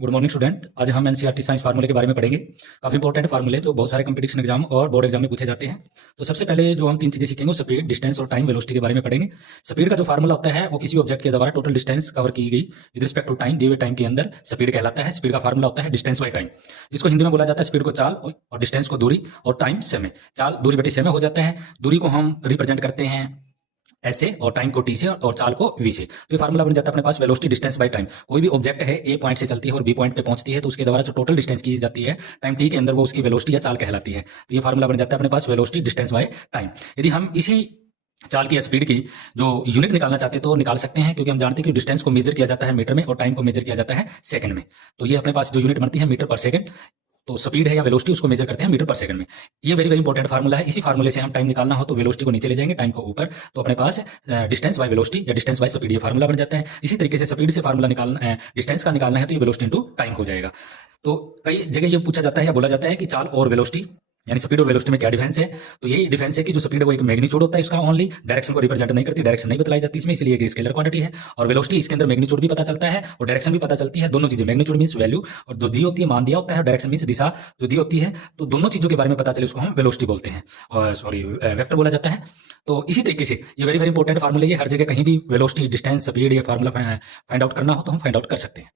Good morning student. आज हम NCERT science फार्मूले के बारे में पढ़ेंगे। काफी इंपॉर्टेंट फार्मूले जो बहुत सारे कंपटीशन एग्जाम और बोर्ड एग्जाम में पूछे जाते हैं। तो सबसे पहले जो हम तीन चीजें सीखेंगे वो स्पीड, डिस्टेंस और टाइम वेलोसिटी के बारे में पढ़ेंगे। स्पीड का जो फार्मूला होता है वो किसी ऑब्जेक्ट के द्वारा टोटल डिस्टेंस कवर की गई विद रिस्पेक्ट टू टाइम, दिए हुए टाइम के अंदर स्पीड कहलाता है। स्पीड का फार्मूला होता है डिस्टेंस बाई टाइम, जिसको हिंदी में बोला जाता है स्पीड को चाल और डिस्टेंस को दूरी और टाइम समय। चाल दूरी बटी समय हो जाता है। दूरी को हम रिप्रेजेंट करते हैं ऐसे और टाइम को टी से और चाल को वी से। तो ये फार्मूला बन जाता है अपने पास वेलोसिटी डिस्टेंस बाय टाइम। कोई भी ऑब्जेक्ट है ए पॉइंट से चलती है और बी पॉइंट पे पहुंचती है तो उसके द्वारा जो टोटल डिस्टेंस की जाती है टाइम टी के अंदर वो उसकी वेलोसिटी या चाल कहलाती है। तो ये फार्मूला बन जाता है अपने पास वेलोसिटी डिस्टेंस बाय टाइम। यदि हम इसी चाल की या स्पीड की जो यूनिट निकालना चाहते हैं तो निकाल सकते हैं, क्योंकि हम जानते हैं कि डिस्टेंस को मेजर किया जाता है मीटर में और टाइम को मेजर किया जाता है सेकंड में। तो ये अपने पास जो यूनिट बनती है मीटर पर सेकंड। तो स्पीड है या वेलोसिटी उसको मेजर करते हैं मीटर पर सेकंड में। ये वेरी वेरी इंपॉर्टेंट फार्मूला है। इसी फार्मूले से हम टाइम निकालना हो तो वेलोसिटी को नीचे ले जाएंगे, टाइम को ऊपर, तो अपने पास डिस्टेंस बाय वेलोसिटी या डिस्टेंस बाय स्पीड ये फार्मूला बन जाता है। इसी तरीके से स्पीड से फार्मूला निकालना, डिस्टेंस का निकालना है तो ये वेलोसिटी इनटू टाइम हो जाएगा। तो कई जगह ये पूछा जाता है या बोला जाता है कि चाल और वेलोसिटी यानी स्पीड और वेलोसिटी में क्या डिफरेंस है। तो यही डिफरेंस है कि जो स्पीड है वो एक मैग्नीट्यूड होता है, इसका ओनली डायरेक्शन को रिप्रेजेंट नहीं करती, डायरेक्शन नहीं बतलाई जाती इसमें, इसलिए एक स्केलर क्वांटिटी है। और वेलोसिटी इसके अंदर मैग्नीट्यूड भी पता चलता है और डायरेक्शन भी पता चलती है। दोनों चीजें, मैग्नीट्यूड मींस वैल्यू और जो दी होती है मान दिया होता है, और डायरेक्शन मींस दिशा जो दी होती है। तो दोनों चीजों के बारे में पता चले उसको हम वेलोसिटी बोलते हैं, और सॉरी वेक्टर बोला जाता है। तो इसी तरीके से ये वेरी वेरी इंपॉर्टेंट फार्मूला, ये हर जगह कहीं भी वेलोसिटी, डिस्टेंस, स्पीड ये फार्मूला फाइंड आउट करना हो तो हम फाइंड आउट कर सकते हैं।